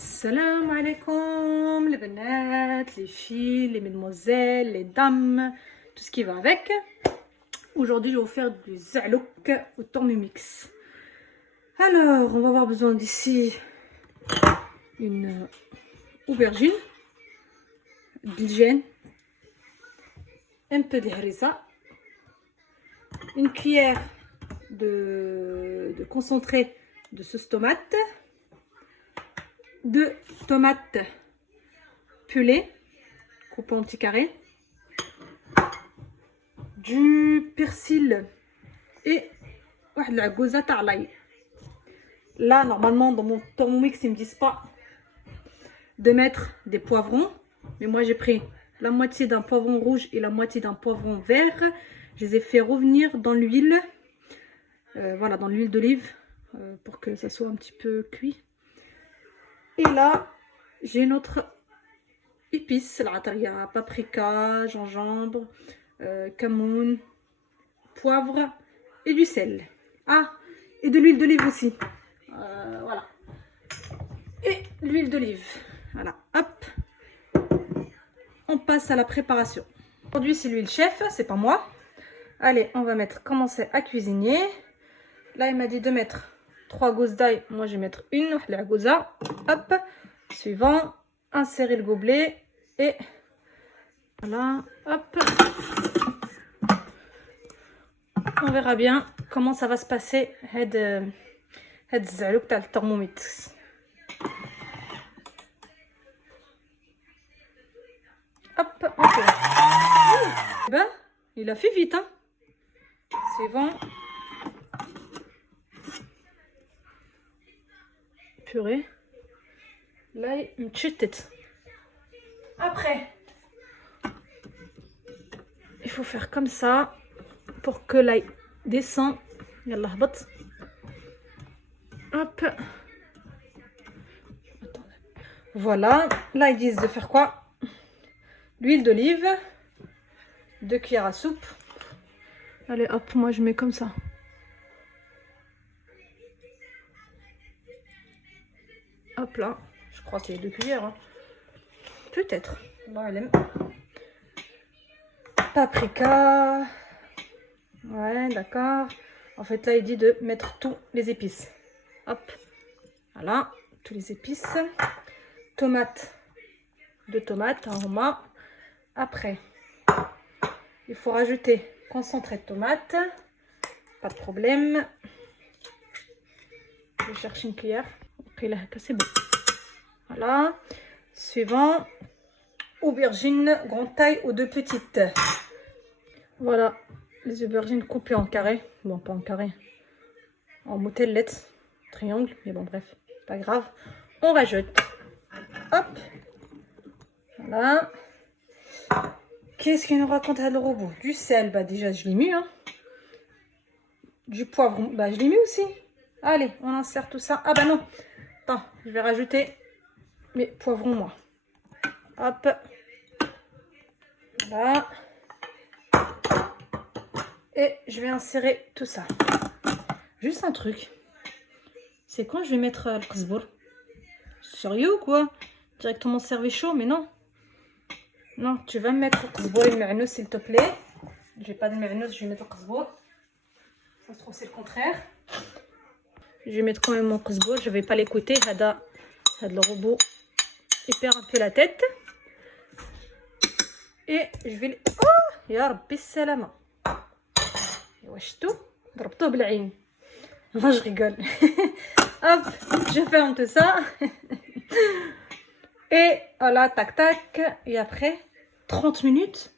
Salam alaikum, les benettes, les filles, les mesdemoiselles, les dames, tout ce qui va avec. Aujourd'hui, je vais vous faire du za'louk au Thermomix. Alors, on va avoir besoin d'ici une aubergine, de l'hygiène, un peu de harissa, une cuillère de concentré de sauce tomate, 2 tomates pelées, coupées en petits carrés, du persil et la gauza ta'laï. Là, normalement, dans mon Thermomix, ils ne me disent pas de mettre des poivrons. Mais moi, j'ai pris la moitié d'un poivron rouge et la moitié d'un poivron vert. Je les ai fait revenir dans l'huile. Voilà, dans l'huile d'olive pour que ça soit un petit peu cuit. Et là, j'ai notre épice, la paprika, gingembre, camoun, poivre et du sel. Ah, et de l'huile d'olive aussi. Voilà. Et l'huile d'olive. Voilà, hop. On passe à la préparation. Aujourd'hui, c'est lui le chef, c'est pas moi. Allez, on va commencer à cuisiner. Là, il m'a dit de mettre 3 gousses d'ail. Moi, je vais mettre une, la gouza. Hop. Suivant, insérer le gobelet. Et voilà, hop. On verra bien comment ça va se passer. Had zalouk t'as le Thermomix. Hop, ok. Ben, il a fait vite, hein. Suivant. Purée. Là, une petite tête. Après, il faut faire comme ça pour que l'ail descend. Yallah, hop. Hop. Voilà. Là, ils disent de faire quoi? L'huile d'olive. 2 cuillères à soupe. Allez, hop, moi je mets comme ça. Hop là. Je crois que c'est 2 cuillères. Hein. Peut-être. Bon, elle aime. Paprika. Ouais, d'accord. En fait, là, il dit de mettre tous les épices. Hop. Voilà. Tous les épices. Tomates. 2 tomates, aroma. Après, il faut rajouter concentré de tomate. Pas de problème. Je cherche une cuillère. Après, là, c'est bon. Voilà. Suivant, aubergines grande taille ou 2 petites. Voilà, les aubergines coupées en carré. Bon, pas en carré, en motellette, triangle, mais bon, bref, c'est pas grave. On rajoute. Hop. Voilà. Qu'est-ce qu'il nous raconte à le robot? Du sel, bah déjà, je l'ai mis. Hein. Du poivron, bah je l'ai mis aussi. Allez, on insère tout ça. Ah bah non. Attends, je vais rajouter mes poivrons, moi. Hop. Voilà. Et je vais insérer tout ça. Juste un truc. C'est quand je vais mettre le qzbour? Sérieux ou quoi? Directement servi chaud, mais non. Non, tu vas me mettre le qzbour et le ma'nous, s'il te plaît. Je n'ai pas de ma'nous, je vais mettre le qzbour. Ça se trouve, c'est le contraire. Je vais mettre quand même mon qzbour, je ne vais pas l'écouter. Hada le robot, il perd un peu la tête. Et je vais... Oh ya rabbi salama. Wesh tout ضربتوه بالعين. Non, je rigole. Hop, je ferme tout ça. Et voilà, tac tac. Et après 30 minutes.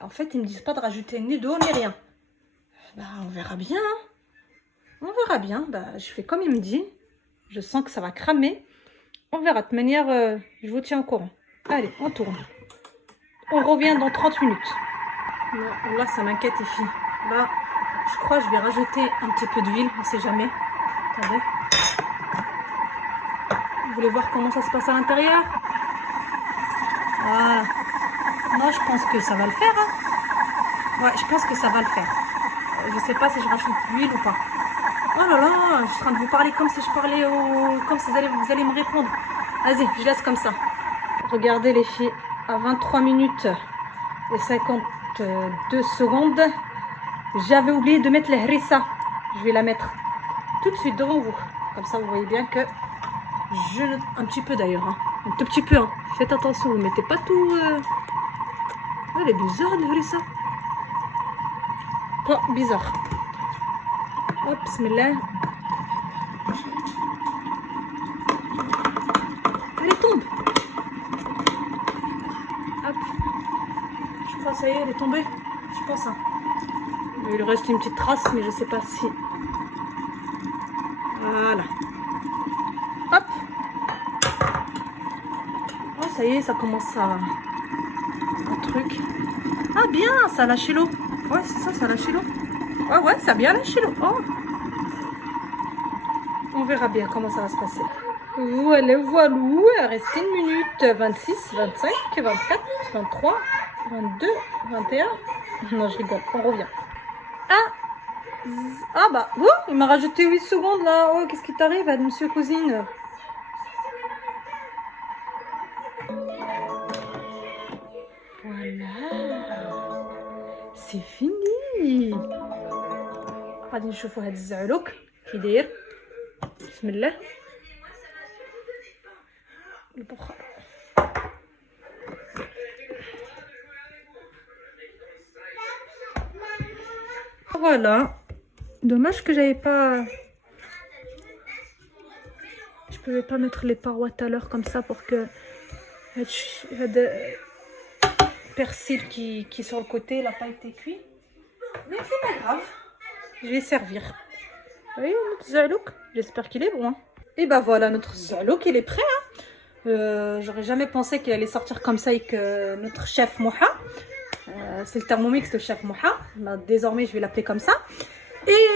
En fait, ils ne me disent pas de rajouter ni d'eau ni rien. Bah, on verra bien. Hein. On verra bien. Bah, je fais comme il me dit. Je sens que ça va cramer. On verra. De toute manière, je vous tiens au courant. Allez, on tourne. On revient dans 30 minutes. Là, ça m'inquiète, les filles. Là, je crois que je vais rajouter un petit peu d'huile. On ne sait jamais. Attendez. Vous voulez voir comment ça se passe à l'intérieur? Voilà. Moi, je pense que ça va le faire. Hein. Ouais, je pense que ça va le faire. Je ne sais pas si je rajoute de l'huile ou pas. Oh là là, je suis en train de vous parler comme si je parlais comme si vous allez me répondre. Vas-y, je laisse comme ça. Regardez les filles, à 23 minutes et 52 secondes, j'avais oublié de mettre la harissa. Je vais la mettre tout de suite devant vous. Comme ça, vous voyez bien que je... Un petit peu d'ailleurs, hein. Un tout petit peu. Hein. Faites attention, vous ne mettez pas tout... Elle est bizarre, la harissa. Oh, bizarre. Hop, bismillah. Elle tombe. Hop. Je crois ça y est, elle est tombée. Je pense. Hein. Il lui reste une petite trace, mais je sais pas si. Voilà. Hop. Oh, ça y est, ça commence à. Un truc. Ah, bien, ça a lâché l'eau. Ouais, c'est ça, ça a lâché l'eau. Ouais, ça a bien lâché l'eau. Oh. On verra bien comment ça va se passer. Voilà, il reste 1 minute 26, 25, 24, 23, 22, 21. Non, je rigole, on revient. Ah bah, oh, il m'a rajouté 8 secondes là. Oh, qu'est-ce qui t'arrive, monsieur cousine? Voilà, c'est fini. غادي نشوفوا هاد الزعلوك كي داير. بسم الله. البخار. Voilà. Dommage que j'avais pas... Je pouvais pas mettre les parois tout à l'heure comme ça pour que... Le persil qui est sur le côté n'a pas été cuit. Mais c'est pas grave. Je vais servir. Vous voyez notre zalouk? J'espère qu'il est bon. Hein. Et bah voilà, notre zalouk, il est prêt. Hein. J'aurais jamais pensé qu'il allait sortir comme ça avec notre chef Moha. C'est le Thermomix de chef Moha. Bah, désormais, je vais l'appeler comme ça. Et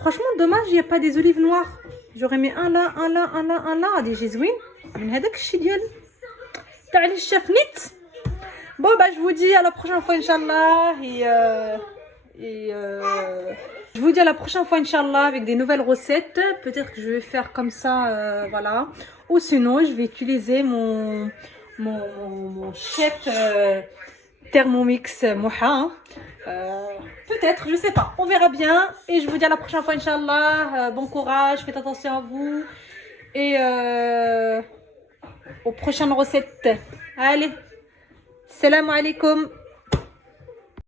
franchement, dommage, il n'y a pas des olives noires. J'aurais mis un là, un là, un là, un là. Des jizouines. من هذاك الشيء ديال تاع لي الشيف نيت. Bon bah je vous dis à la prochaine fois Inch'Allah je vous dis à la prochaine fois Inch'Allah avec des nouvelles recettes. Peut-être que je vais faire comme ça, voilà. Ou sinon je vais utiliser mon chef Thermomix Moha. Peut-être, je sais pas. On verra bien. Et je vous dis à la prochaine fois Inch'Allah. Bon courage, faites attention à vous. Et aux prochaines recettes. Allez. Salam alaikum.